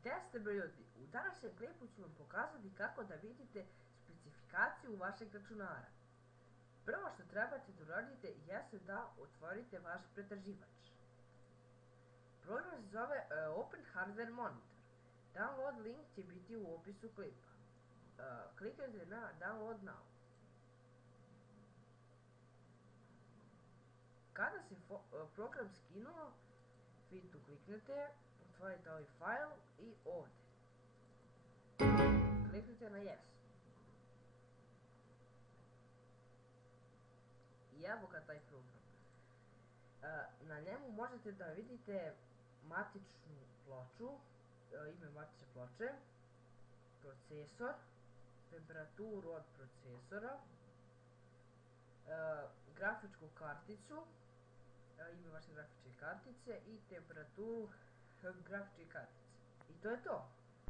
Gde ste bre ljudi? U današnjem klipu ću vam pokazati kako da vidite specifikaciju vašeg računara. Prvo što trebate da uradite jeste da otvorite vaš pretraživač. Program se zove Open Hardware Monitor. Download link će biti u opisu klipa. Klikajte na Download Now. Kada se program skinuo, vi tu kliknete, otvorite ovaj file i ovdje kliknite na Yes. I evo ga taj program. Na njemu možete da vidite matičnu ploču, ime matične ploče, procesor, temperaturu od procesora, grafičku karticu, ime vaše grafičke kartice i temperaturu grafičke kartice. I to je to.